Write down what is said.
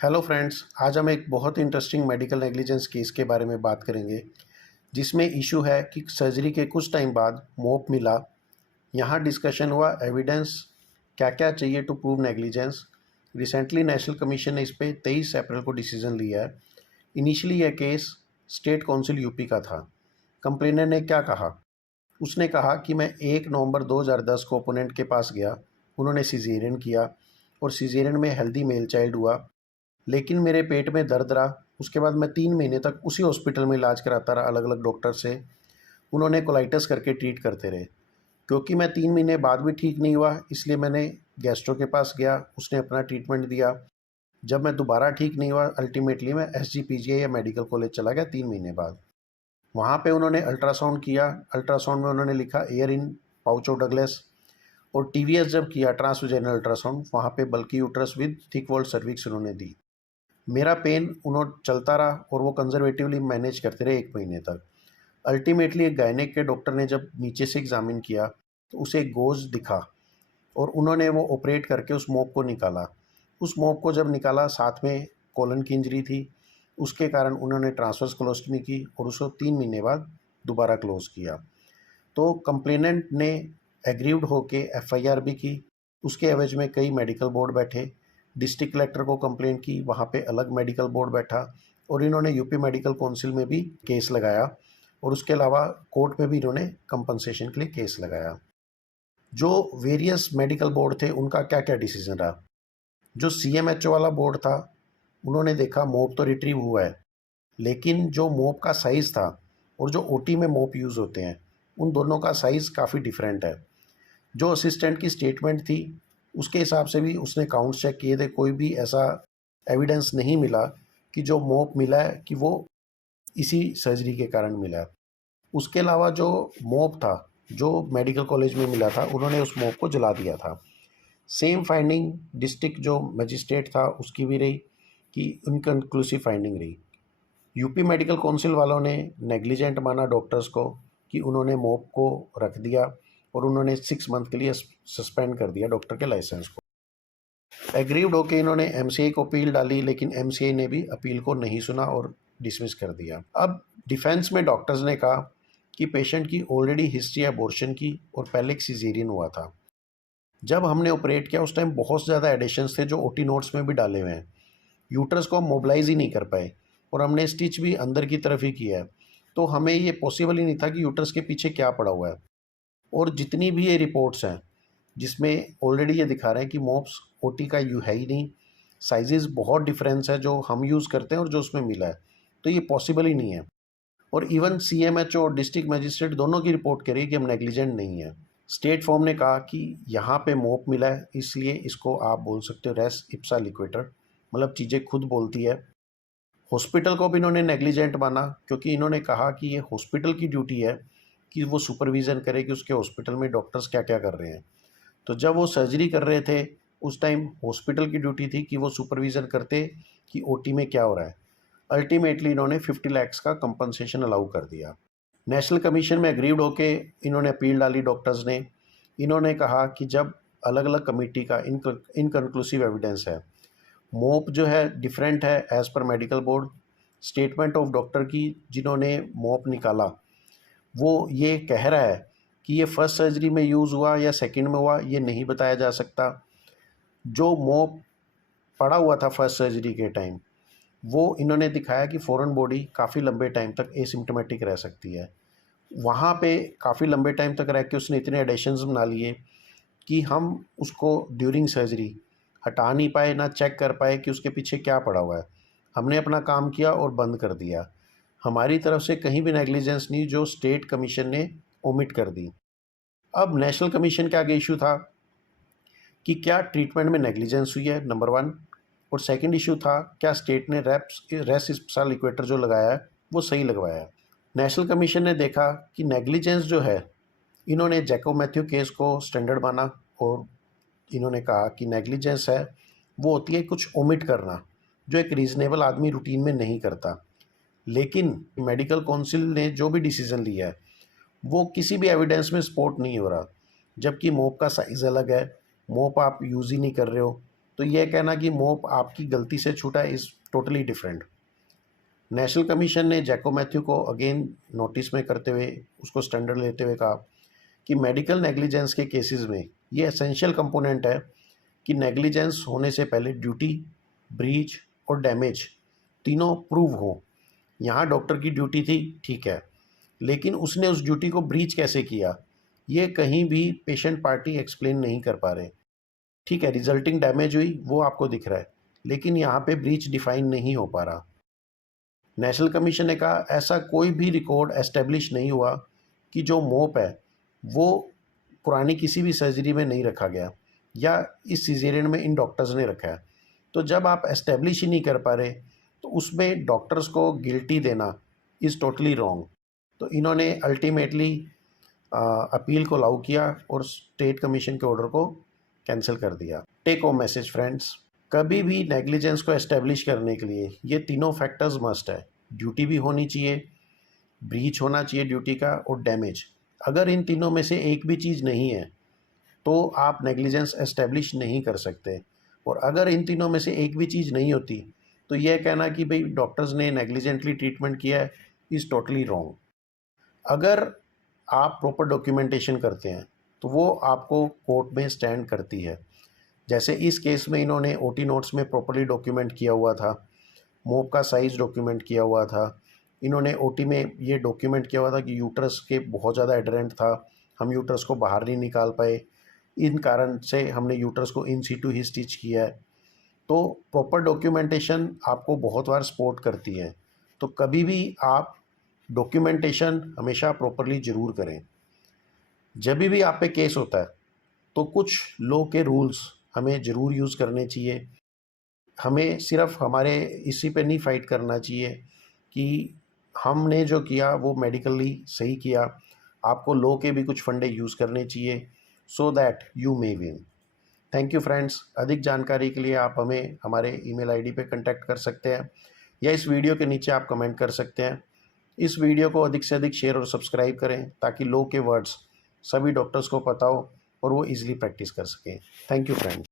Hello friends, आज हम एक बहुत इंटरेस्टिंग मेडिकल नेग्लिजेंस केस के बारे में बात करेंगे जिसमें इशू है कि सर्जरी के कुछ टाइम बाद मोप मिला। यहाँ डिस्कशन हुआ एविडेंस क्या क्या चाहिए to prove negligence. Recently national commission ने इस पे 23 अप्रैल को डिसीजन लिया है। इनिशियली यह केस स्टेट काउंसिल यूपी का था। कंप्लेनर ने क्या कहा? उसने कहा कि मैं 1 नवंबर 2010 को ओपोनेंट के पास गया, उन्होंने सिजेरियन किया और सिजेरियन में हेल्दी मेल चाइल्ड हुआ, लेकिन मेरे पेट में दर्द रहा। उसके बाद मैं 3 महीने तक उसी हॉस्पिटल में इलाज कराता रहा, अलग अलग डॉक्टर से। उन्होंने कोलाइटिस करके ट्रीट करते रहे। क्योंकि मैं 3 महीने बाद भी ठीक नहीं हुआ, इसलिए मैंने गैस्ट्रो के पास गया, उसने अपना ट्रीटमेंट दिया। जब मैं दोबारा ठीक नहीं हुआ, अल्टीमेटली मैं SGPGI या मेडिकल कॉलेज चला गया 3 महीने बाद। वहाँ पे उन्होंने अल्ट्रासाउंड किया। अल्ट्रासाउंड में उन्होंने लिखा air in pouch of Douglas. और TVS जब किया, ट्रांसवेजाइनल अल्ट्रासाउंड, वहाँ पे बल्कि uterus with thick walled cervix उन्होंने दी। मेरा पेन उन्होंने चलता रहा और वो कंजर्वेटिवली मैनेज करते रहे 1 महीने तक। अल्टीमेटली एक गायनेक के डॉक्टर ने जब नीचे से एग्जामिन किया तो उसे एक गोज दिखा और उन्होंने वो ऑपरेट करके उस मोप को निकाला। उस मोप को जब निकाला, साथ में कोलन की इंजरी थी, उसके कारण उन्होंने ट्रांसवर्स कोलोस्टमी की और उसको 3 महीने बाद दोबारा क्लोज़ किया। तो कंप्लेनेंट ने एग्रीव्ड होके FIR भी की। उसके एवज में कई मेडिकल बोर्ड बैठे। डिस्ट्रिक्ट कलेक्टर को कंप्लेंट की, वहाँ पे अलग मेडिकल बोर्ड बैठा और इन्होंने यूपी मेडिकल काउंसिल में भी केस लगाया और उसके अलावा कोर्ट में भी इन्होंने कंपनसेशन के लिए केस लगाया। जो वेरियस मेडिकल बोर्ड थे उनका क्या क्या डिसीजन रहा? जो CMHO वाला बोर्ड था, उन्होंने देखा मोप तो रिट्रीव हुआ है, लेकिन जो मोप का साइज़ था और जो OT में मोप यूज़ होते हैं, उन दोनों का साइज़ काफ़ी डिफरेंट है। जो असिस्टेंट की स्टेटमेंट थी, उसके हिसाब से भी उसने काउंट चेक किए थे, कोई भी ऐसा एविडेंस नहीं मिला कि जो मोप मिला है कि वो इसी सर्जरी के कारण मिला है। उसके अलावा जो मोप था, जो मेडिकल कॉलेज में मिला था, उन्होंने उस मोप को जला दिया था। सेम फाइंडिंग डिस्ट्रिक्ट जो मजिस्ट्रेट था उसकी भी रही कि इनकन्क्लूसिव फाइंडिंग रही। यूपी मेडिकल काउंसिल वालों ने नेग्लिजेंट माना डॉक्टर्स को कि उन्होंने मोप को रख दिया और उन्होंने 6 मंथ के लिए सस्पेंड कर दिया डॉक्टर के लाइसेंस को। एग्रीव्ड होकर इन्होंने MCI को अपील डाली, लेकिन MCI ने भी अपील को नहीं सुना और डिसमिस कर दिया। अब डिफेंस में डॉक्टर्स ने कहा कि पेशेंट की ऑलरेडी हिस्ट्री अबॉर्शन की और पहले एक सिजेरियन हुआ था। जब हमने ऑपरेट किया उस टाइम बहुत ज़्यादा एडिशंस थे जो OT नोट्स में भी डाले हुए हैं। यूट्रस को हम मोबिलाइज ही नहीं कर पाए और हमने स्टिच भी अंदर की तरफ ही किया है, तो हमें ये पॉसिबल ही नहीं था कि यूट्रस के पीछे क्या पड़ा हुआ है। और जितनी भी ये रिपोर्ट्स हैं जिसमें ऑलरेडी ये दिखा रहे हैं कि मोप्स OT का यू है ही नहीं, साइजेस बहुत डिफरेंस है जो हम यूज़ करते हैं और जो उसमें मिला है, तो ये पॉसिबल ही नहीं है। और इवन CMHO और डिस्ट्रिक्ट मजिस्ट्रेट दोनों की रिपोर्ट कह रही है कि हम नेग्लिजेंट नहीं है। स्टेट फॉर्म ने कहा कि यहाँ पे मोप मिला है, इसलिए इसको आप बोल सकते हो रेस इप्सा लिक्वेटर, मतलब चीज़ें खुद बोलती है। हॉस्पिटल को भी इन्होंने नेग्लिजेंट माना क्योंकि इन्होंने कहा कि ये हॉस्पिटल की ड्यूटी है कि वो सुपरविज़न करे कि उसके हॉस्पिटल में डॉक्टर्स क्या क्या कर रहे हैं। तो जब वो सर्जरी कर रहे थे उस टाइम हॉस्पिटल की ड्यूटी थी कि वो सुपरविज़न करते कि OT में क्या हो रहा है। अल्टीमेटली इन्होंने 50 लाख का कंपनसेशन अलाउ कर दिया। नेशनल कमीशन में एग्रीव्ड होके इन्होंने अपील डाली डॉक्टर्स ने। इन्होंने कहा कि जब अलग अलग कमेटी का इनकन्क्लूसिव एविडेंस है, मोप जो है डिफरेंट है as per medical board, statement of doctor की जिन्होंने मोप निकाला वो ये कह रहा है कि ये फर्स्ट सर्जरी में यूज़ हुआ या सेकंड में हुआ, ये नहीं बताया जा सकता। जो मोप पड़ा हुआ था फर्स्ट सर्जरी के टाइम, वो इन्होंने दिखाया कि फॉरेन बॉडी काफ़ी लंबे टाइम तक एसिम्प्टोमेटिक रह सकती है। वहाँ पे काफ़ी लंबे टाइम तक रह के उसने इतने एडिशंस बना लिए कि हम उसको ड्यूरिंग सर्जरी हटा नहीं पाए, ना चेक कर पाए कि उसके पीछे क्या पड़ा हुआ है। हमने अपना काम किया और बंद कर दिया। हमारी तरफ से कहीं भी नेग्लिजेंस नहीं जो स्टेट कमीशन ने ओमिट कर दी। अब नेशनल कमीशन के आगे इशू था कि क्या ट्रीटमेंट में नेग्लिजेंस हुई है, नंबर 1, और सेकंड इशू था क्या स्टेट ने रेस इप्सा लिक्वेटर जो लगाया है वो सही लगवाया है। नेशनल कमीशन ने देखा कि नेग्लिजेंस जो है, इन्होंने जैकोब मैथ्यू केस को स्टैंडर्ड माना और इन्होंने कहा कि नेग्लिजेंस है वो होती है कुछ ओमिट करना जो एक रीज़नेबल आदमी रूटीन में नहीं करता। लेकिन मेडिकल काउंसिल ने जो भी डिसीज़न लिया है वो किसी भी एविडेंस में सपोर्ट नहीं हो रहा। जबकि मोप का साइज़ अलग है, मोप आप यूज़ ही नहीं कर रहे हो, तो यह कहना कि मोप आपकी गलती से छूटा is totally different. National commission ने जैको मैथ्यू को अगेन नोटिस में करते हुए उसको स्टैंडर्ड लेते हुए कहा कि मेडिकल नेग्लिजेंस के केसेस में ये एसेंशियल कंपोनेंट है कि नेग्लिजेंस होने से पहले ड्यूटी, ब्रीच और डैमेज तीनों प्रूव हो। यहाँ डॉक्टर की ड्यूटी थी, ठीक है, लेकिन उसने उस ड्यूटी को ब्रीच कैसे किया ये कहीं भी पेशेंट पार्टी एक्सप्लेन नहीं कर पा रहे। ठीक है, रिजल्टिंग डैमेज हुई वो आपको दिख रहा है, लेकिन यहाँ पे ब्रीच डिफाइन नहीं हो पा रहा। नेशनल कमीशन ने कहा ऐसा कोई भी रिकॉर्ड एस्टेब्लिश नहीं हुआ कि जो मोप है वो पुरानी किसी भी सर्जरी में नहीं रखा गया या इस सिजेरियन में इन डॉक्टर्स ने रखा है। तो जब आप एस्टेब्लिश ही नहीं कर पा रहे तो उसमें डॉक्टर्स को गिल्टी देना इज़ टोटली रॉन्ग। तो इन्होंने अल्टीमेटली अपील को अलाउ किया और स्टेट कमीशन के ऑर्डर को कैंसिल कर दिया। टेक होम मैसेज फ्रेंड्स, कभी भी नेग्लिजेंस को एस्टेब्लिश करने के लिए ये तीनों फैक्टर्स मस्ट है। ड्यूटी भी होनी चाहिए, ब्रीच होना चाहिए ड्यूटी का, और डैमेज। अगर इन तीनों में से एक भी चीज़ नहीं है तो आप नेग्लिजेंस एस्टेब्लिश नहीं कर सकते। और अगर इन तीनों में से एक भी चीज़ नहीं होती तो यह कहना कि भाई डॉक्टर्स ने नेग्लिजेंटली ट्रीटमेंट किया है इज़ टोटली रॉन्ग। अगर आप प्रॉपर डॉक्यूमेंटेशन करते हैं तो वो आपको कोर्ट में स्टैंड करती है। जैसे इस केस में इन्होंने ओटी नोट्स में प्रॉपर्ली डॉक्यूमेंट किया हुआ था, मोप का साइज़ डॉक्यूमेंट किया हुआ था, इन्होंने ओटी में ये डॉक्यूमेंट किया हुआ था कि यूट्रस के बहुत ज़्यादा एडरेंट था, हम यूट्रस को बाहर नहीं निकाल पाए, इन कारण से हमने यूट्रस को इन सीटू ही स्टिच किया है। तो प्रॉपर डॉक्यूमेंटेशन आपको बहुत बार सपोर्ट करती है। तो कभी भी आप डॉक्यूमेंटेशन हमेशा प्रॉपरली ज़रूर करें। जब भी आप पे केस होता है तो कुछ लॉ के रूल्स हमें ज़रूर यूज़ करने चाहिए। हमें सिर्फ हमारे इसी पे नहीं फाइट करना चाहिए कि हमने जो किया वो मेडिकली सही किया। आपको लॉ के भी कुछ फंडे यूज़ करने चाहिए so that you may win. Thank you friends. अधिक जानकारी के लिए आप हमें हमारे ईमेल आईडी पे कांटेक्ट कर सकते हैं या इस वीडियो के नीचे आप कमेंट कर सकते हैं। इस वीडियो को अधिक से अधिक शेयर और सब्सक्राइब करें ताकि लॉ के वर्ड्स सभी डॉक्टर्स को पता हो और वो इजीली प्रैक्टिस कर सकें। Thank you friends.